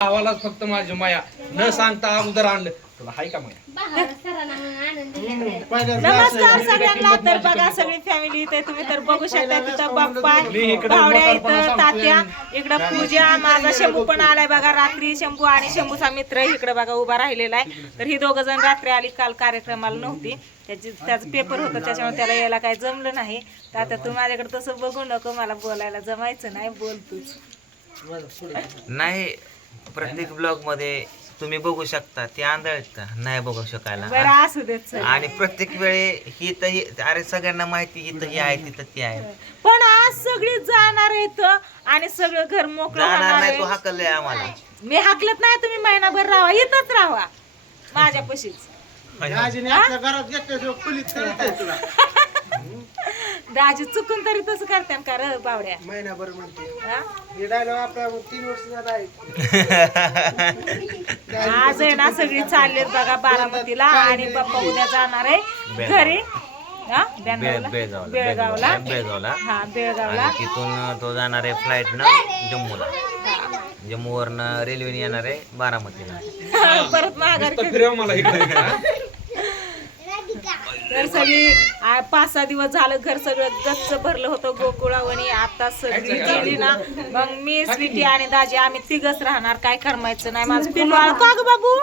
भावालाच फक्त माझी माया. न सांगता अगोदर आणलं. तुला हाय का माया? नमस्कार सगळ्यांना तर बघा सगळी फॅमिली इथे तुम्ही तर बघू शकता तिथं बाप्पा भावड्या इथं. तात्या इकडं पूजा माझा शंभू पण आलाय बघा रात्री शंभू आणि शंभूचा मित्र इकडे बघा उभा राहिलेला आहे. तर ही दोघ जण रात्री आली काल कार्यक्रमाला नव्हती. त्याची त्याचं पेपर होतं त्याच्यामुळे त्याला यायला काही जमलं नाही. तर आता तू माझ्याकडे तसं बघू नको मला बोलायला जमायचं नाही बोल तूच. नाही प्रत्येक ब्लॉगमध्ये तुम्ही बघू शकता ते आंधळ आहेत का? नाही बघू शकायला. बरं असू देत चल. आणि प्रत्येक वेळे ही तर ही अरे सगळ्यांना माहिती ही तर ही आहे तिथं ती आहे. पण आज सगळी जाणार आहेत आणि सगळं घर मोकळं जाणार होणार नाही तो आहे. हाकलले आम्हाला. मी हाकलत नाही तुम्ही महिनाभर राहा. इथंच राहा. माझ्या पशीच दाजी चुकून तरी तसं करते का र बावड्या? महिनाभर म्हणते. हा? हे डायलॉग आपला तीन वर्ष झाला आहे. आज आहे ना सगळी चाललेत बघा बारामतीला आणि पप्पा उद्या जाणार आहे घरी. हा? बेळगावला? बेळगावला बेळगावला? बेळगावला हा बेळगावला. आणि तिथून तो जाणार आहे फ्लाईट न जम्मूला. जम्मूवरनं रेल्वेने येणार आहे बारामतीला. परत माघारी फिरव मला इकडे. तर सगळी पाच सहा दिवस झालं घर सगळं गच्च भरलं होतं गोकुळावणी. आता सगळी गेली ना. मग मी स्वीटी आणि दाजी आम्ही तिघच राहणार. काय करमायचं नाही. माझं पिल्लू आलं. का ग बाबू?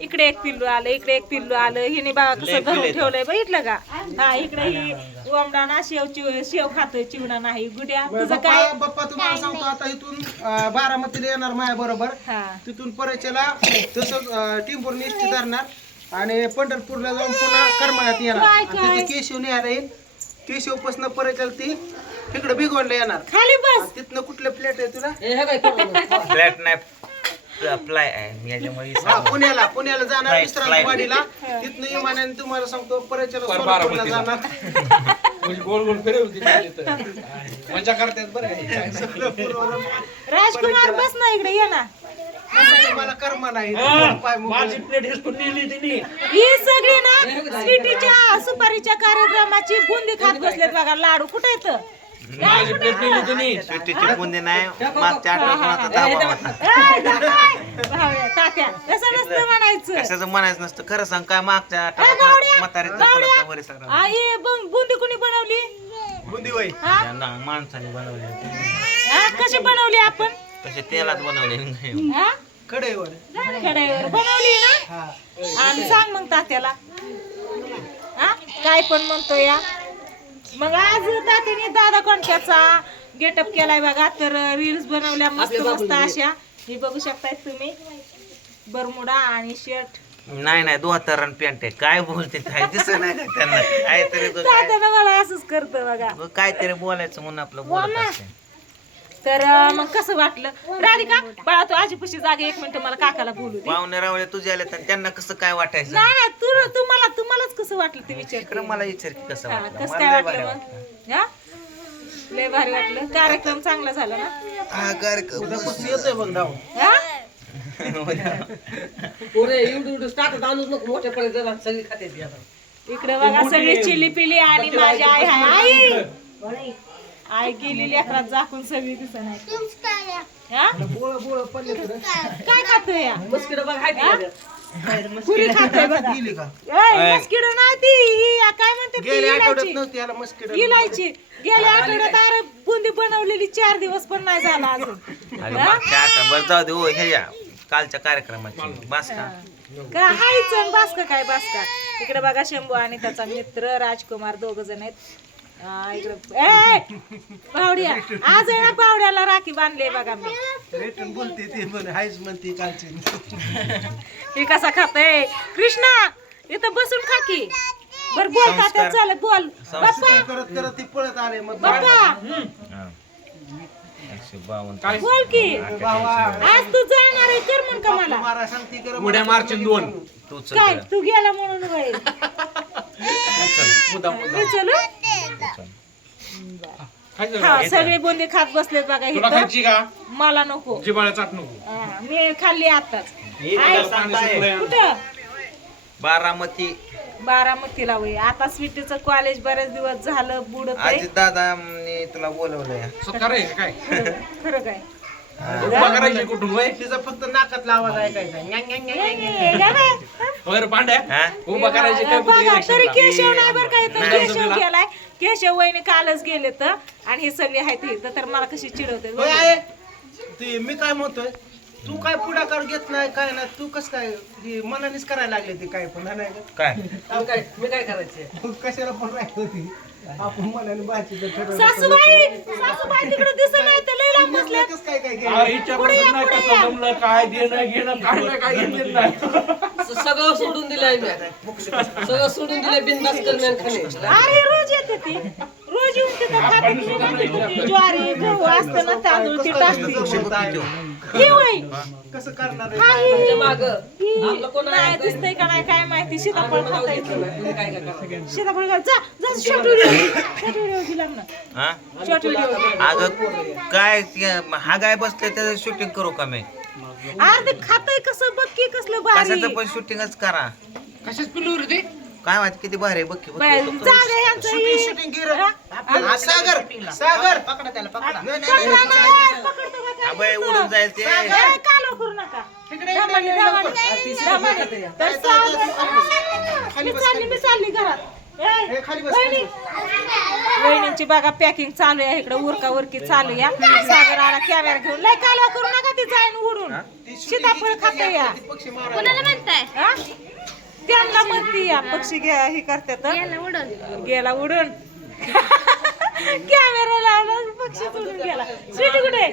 इकडे एक पिल्लू आलं इकडे एक पिल्लू आलं. हिने बाबा कसं धरून ठेवलंय बघितलं का? हा इकडे ही ओमडाना शेव चिव शेव खातोय चिवडा नाही. गुड्या तुझं काय? बाप्पा बाप्पा तुम्हाला सांगतो आता इथून अं, बारामतीला येणार माझ्या बरोबर. हा. तिथून परचेला तसंच टिंपूर एसटी धरणार. आणि पंढरपूरला जाऊन पुन्हा करमाळ्यात येणार? तिथे केशव न्यायला येईल केशव पासन परचेला ती तिकडे बिगवणला येणार. खाली बस. तिथनं कुठलं प्लेट आहे तुला? फ्लॅट नाही फ्लाय आहे. मी याच्यामुळे हा. पुण्याला पुण्याला जाणार Flight, विश्रांतवाडीला तिथनं विमानाने तुम्हाला सांगतो परचेला पर सोलापूरला बारामतीला. जाणार. म्हणजे गोल गोल फिरव तिथे. मजा करतात बरं का? सोलापूरवरून. राजकुमार बस ना इकडे ये ना. मला कर्म नाही. पाय मोकळे. माझी प्लेट हिसकून नेली तिने. ही सगळी ना स्वीटीच्या सुपारीच्या कार्यक्रमाची बुंदी खात बसलेत बघा लाडू कुठे येत माझी प्लेट नेली तिने. सुट्टीची बुंदी नाही. मागच्या आठवड्यात दाबा होता. तात्या तसं नसतं म्हणायचं. कशाचं म्हणायचं नसतं. खरं सांग काय मागच्या आठवड्यात म्हातारीचं वरी सगळं आई बं- बुंदी कुणी बनवली? बुंदी वय हा? त्यांना माणसाने बनवले. हा कशी बनवली आपण? तसे तेलात बनवले नाही. हा? कडेवर कढईवर. बनवली ना? हा. आणि सांग मग तात्याला. हा? काय पण म्हणतो या. मग आज तात्याने दादा कोणत्याचा? गेटअप केलाय बघा. तर रील्स बनवल्या मस्त मस्त अशा. हे बघू शकताय तुम्ही. बरमुडा आणि शर्ट नाही नाही. दोहातर आणि पॅन्ट आहे. काय बोलते काय दिसत नाही का त्यांना? काहीतरी मला असंच करतं बघा. काहीतरी बोलायचं म्हणून आपलं बोल बोलत ना. असते तर मग कसं वाटलं? राधिका बाळा तू आजीपाशी जागे एक मिनिट मला काकाला बोलू दे. पाहुणे रावळे तुझे आले तर त्यांना कसं काय वाटायचं? नाही नाही, तू तुम्हाला तुम्हालाच कसं वाटलं ते विचार खरं मला विचार की कसं हा, वाटलं. कसं मला काय लय भारी वाटलं मग? हा? लय भारी वाटलं. कार्यक्रम चांगला झाला ना? हा कार्यक्रम येतोय बघ डाऊन हा? इकडे बघा सगळी चिली पिली आणि माझी आई हाय आई! आई गेली लेकरात झाकून सगळी दिसत नाही. हा? बोळ बोळ पडले तर. काय खातोय या? पुरी खातोय बघा. गेली का? ए, मस्किडो नाही ती. ही या काय म्हणते ती? गेल्या आठवड्यात इलायची. नव्हती याला मस्किट. इलायची. गेल्या आठवड्यात अरे बुंदी बनवलेली. चार दिवस पण नाही झाला अजून. अरे मागच्या आठ बरं जाऊ दे हो कालच्या कार्यक्रमाची. बास का का हायच बास का काय बास का इकडे बघा शंभू आणि त्याचा मित्र राजकुमार दोघ जण आहेत. पावड्या. आज आहे ना पावड्याला राखी बांधली बघा मी. रिटर्न बोलते ती म्हणे हायच म्हणते कालची. ही कसा खातय? कृष्णा इथं बसून खा की. बर बोल का संस्कार. चालत बोल. बाप्पा. करत करत ती पळत आले मग बाप्पा. हा. बोल की. आज तू जाणार आहे कर म्हण का मला? मारा सांगते कर उड्या मारचिन दोन. तू चल काय. तू गेला म्हणून वय चलू चल. हा? सगळे बोंदे खात बसलेत बघा तुला इथं. खायची का? मला नको. जिबाळ्या चाट नको. हा, मी खाल्ली आताच हे सांगताय. कुठं? बारामती. बारामतीला वय आता स्वीटीचं कॉलेज बरेच दिवस झालं बुडत आजी दादा तुला बोलवलंय. सत्कार आहे का काय? खरं काय? उभा करायची कुठून वय. तिचा फक्त नाकातला आवाज ऐकायचा. हे काय बाय? वगैरे पांड्या. हा? उभा करायची काय कुठे बघा तरी इलेक्शनला? केशव नाही बरं काय तर. केशव गेलाय. केशव वहिनी कालच गेले तर. आणि हे सगळे आहेत इथं तर मला कशी चिडवते आहे. ते मी काय म्हणतोय तू काय पुढाकार घेत नाही काय नाही तू कस काय हे मनानेच करायला लागले ते काय पण? काय? मी काय करायचे? कशाला पण राहत होती? आपण मनाने बायची सासूबाई सासूबाई तिकडे दिसत नाही तर लय लांब बसल्या काय काय आ, केलं? हिच्या पुढे या, बरोबर नाही पुढे कसं या. जमलं काय देणं घेणं काय नाही काय घेतलेलं नाही. सगळं सोडून दिलंय मी. सगळं सोडून दिलंय बिंदास करण्यान खाणे. अरे रोज येते ती. रोज येऊन तिथं खाते. ज्वारी गहू असतं ना तांदूळ टाकते. ही वय कसं करणार आहे? हा ही माग? ही. नाही दिसतंय का नाही काय माहिती? सीताफळ खाता येते काय काय करा सीताफळ खा. जा जा शॉर्ट व्हिडिओ शॉर्ट व्हिडिओ दिला ना. हा? शॉर्ट व्हिडिओ अगं काय ते- हा गाय बसले त्याचं शूटिंग करू का मी? अरे ते खातंय कसं? बघ की कसलं कशाचं पण शूटिंगच करा. कशाच पिल्लू रे ते? काय माहिती किती भारी आहे बघ की, बघ की. बाई, जा रे यांचं शूटिंग ही. शूटिंग गिर. सागर सागर. पकडा त्याला पकडा. नाही, नाही, पकडा नाही, ना, पकडतो का काय बाई, करतो? उडून जाईल ते. ए, कालवा करू नका. तिकडे दमाने, इकडे दमाने, लवकर. दमाने. तर सागर- मी चालली मी चालली घरात. ए, ए, खाली बस, वहिनी. वहिनींची बघा पॅकिंग चालू आहे. इकडे उरका उरकी चालू या सागर आला कॅमेरा घेऊन. लय कालवा करू नका ती जाईन उडून. ती सीताफळ खाते या. ती पक्षी मारायला. हा? त्यांना म्हणती या पक्षी घ्या हे करतात गेला उडून. कॅमेरा लावला पक्षी उडून गेला. स्वीटी कुठे?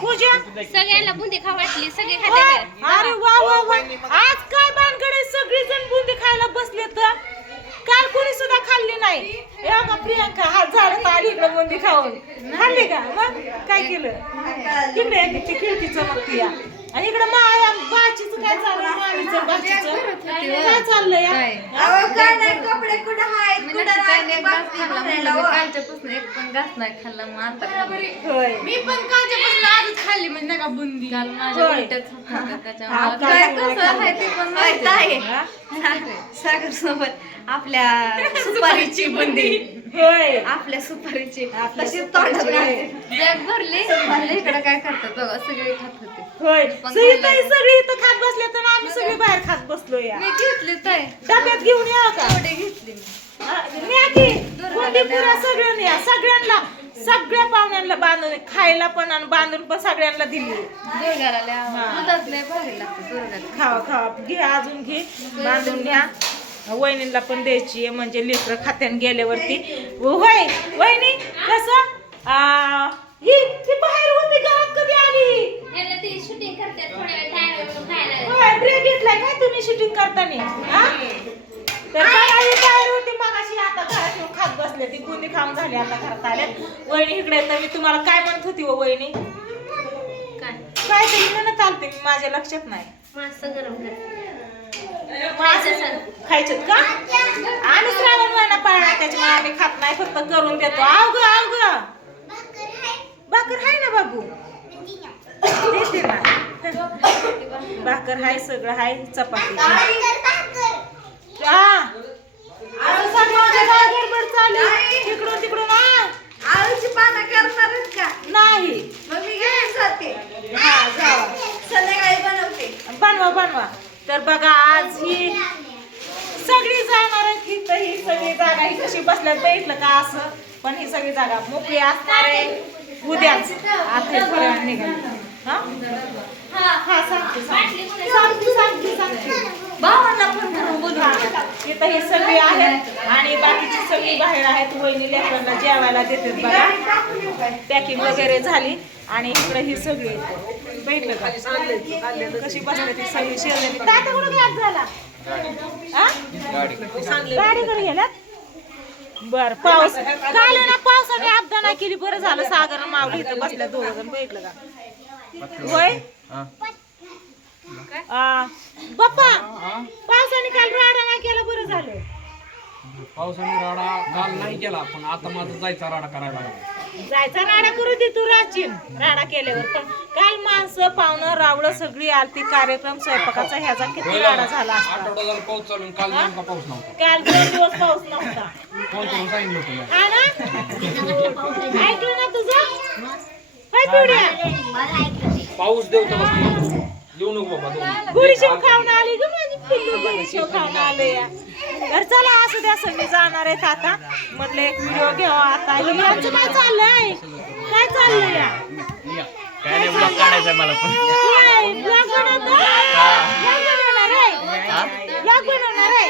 पूजा? सगळ्यांना बुंदी खा वाटली सगळे होय? अरे वा वा वा. आज काय भानगडे? सगळी जण बुंदी खायला बसले तर? काल कोणी सुद्धा खाल्ली नाही. हे बघा प्रियंका हात झाडत आली इकडे बुंदी खाऊन. खाल्ली का? मग? काय केलं? तिकडे एक ती खिडकी चमकती या. आणि इकडे माया बाचीच काय चाललंय? मामीचं बाचीचं काय चाललंय? या कालच्यापासून एक पण घास नाही खाल्ला मग आता खाल्ला. होय. मी पण कालच्यापासून आजच खाल्ली म्हणजे नाही का बुंदी. काल माझ्या होय. उलट्याच होत होत्या हा, त्याच्यामुळे काय काय काय कसं आहे ते पण माहिती हा? सागर सोबत आपल्या सुपारीची बुंदी. होय. आपल्या सुपारीची. तशी. तोंडात घालते. बॅग भरली आणि इकडे काय करतात बघा सगळे खात होते. होय. सगळी खाल्लंय. ताई सगळी इथं खात बसले तर आम्ही सगळी बाहेर खात बसलो या. मी घेतली ताई. डब्यात घेऊन या का? एवढे घेतली मी. हा, न्या की. कोणी पुरा सगळं न्या सगळ्यांना सगळ्या पाहुण्यांना बांधून खायला पण आणि बांधून पण सगळ्यांना दिली. दुर्गाला लय आवडतं. दुधात लय भारी लागतं दुर्गाला खावा खावा. घे अजून घे. बांधून घ्या वहिनीला पण द्यायची आहे म्हणजे लेकर खात्यान गेल्यावरती. होय वहिनी कसं? आ, ही ती बाहेर होती घरात कधी आली ब्रेक घेतलाय काय तुम्ही शूटिंग करताना? तर बाहेर होती मगाशी आता घरात येऊन खात बसले ती खाऊन झाली आता घरात आल्या. वहिनी इकडे तर मी तुम्हाला काय म्हणत होती हो वहिनी? काय? काय तरी म्हणत आलते मी माझ्या लक्षात नाही. मासं गरम कर खायचेत का? आम्ही श्रावण महिना पाळणार त्याच्यामुळे आम्ही खात नाही फक्त करून देतो. आव ग आव ग. भाकर हाय ना बाबू? देते ना. भाकर हाय सगळं हाय चपाती हा. गडबड चालू तिकडून तिकडून आळूची पानं करणारच का? नाही. मग मी घेऊन जाते. हा जावा संध्याकाळी बनवते. बनवा बनवा. तर बघा आज ही सगळी जाणार आहे ही तर ही सगळी जागा ही कशी बसल्यात बघितलं का असं? पण ही सगळी जागा मोकळी असणार आहे. उद्याच आता हे थोड्या वेळाने निघाली. हा? हा सांगते सांगते. सांगते सांगते भावांना पण करून बोलू हा, इथं ही सगळी आहेत आणि बाकीची सगळी बाहेर आहेत. वहिनी लेकरांना जेवायला देतात बघा. पॅकिंग वगैरे झाली. आणि इकडे ही सगळी भेटलं का? कशी बसली ती सगळी शेवलेली तात्या कुठं गॅप झाला हा? गाडीकडे गेल्यात बर पाऊस. काल ना पावसाने अपदा नाही केली. बरं झालं सागर माऊली इथं बसल्या दोघ जण बघितलं का? होय आ, बाप्पा पावसाने काल राडा नाही केला बरं झालं. पावसाने राडा काल नाही केला पण आता माझा जायचा राडा करायला लागला. जायचा राडा करू दे तू राचीन राडा केल्यावर पण काल माणसं पाहुणं रावळं सगळी आलती. कार्यक्रम स्वयंपाकाचा ह्याचा किती राडा झाला असता. आठवडा झाला पाऊस चालून काल नेमका पाऊस नव्हता. काल दोन दिवस पाऊस नव्हता. फोन करून सांगितलं होतं मी. हा ना? ऐकलं ना तुझं? होय पिवड्या? पाऊस देव येऊ नको बाबा दोन गुढीशेव खाऊन आली ग माझी पिल्लू गुढीशेव खाऊन आले या. तर चला सगळे जाणार आहेत आता. म्हटलं एक व्हिडिओ घ्यावा आता. काय चाललंय? काय चाललंय? या. काय नाही ब्लॉग काढायचा मला पण. बनवणार आहे? बनवणार आहे?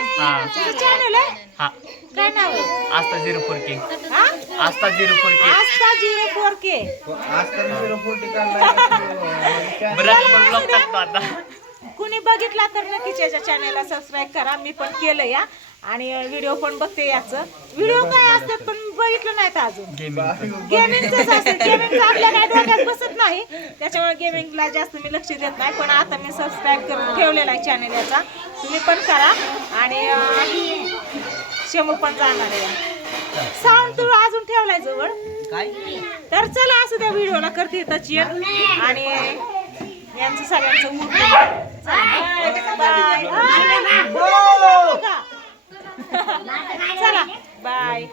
आहे? हा. काय नाव? आस्था झिरो फोर के. हा? Aastha zero four Aastha zero four कुणी बघितला तर नक्कीच याच्या चॅनलला सबस्क्राईब करा. मी पण केलं या. आणि व्हिडिओ पण बघते याचं. व्हिडिओ काय असतात पण बघितलं नाहीत अजून. गेमिंगच असतं. गेमिंग आपल्या काय डोक्यात बसत नाही. त्याच्यामुळे गेमिंगला जास्त मी लक्ष देत नाही. पण आता मी सबस्क्राईब करून ठेवलेला आहे चॅनल याचा. तुम्ही पण करा. आणि शमू पण जाणार आहे. साऊंड तू अजून ठेवलाय जवळ. काय? तर चला असं त्या व्हिडिओला करते टच आणि यांचं सगळ्यांचं चला. बाय.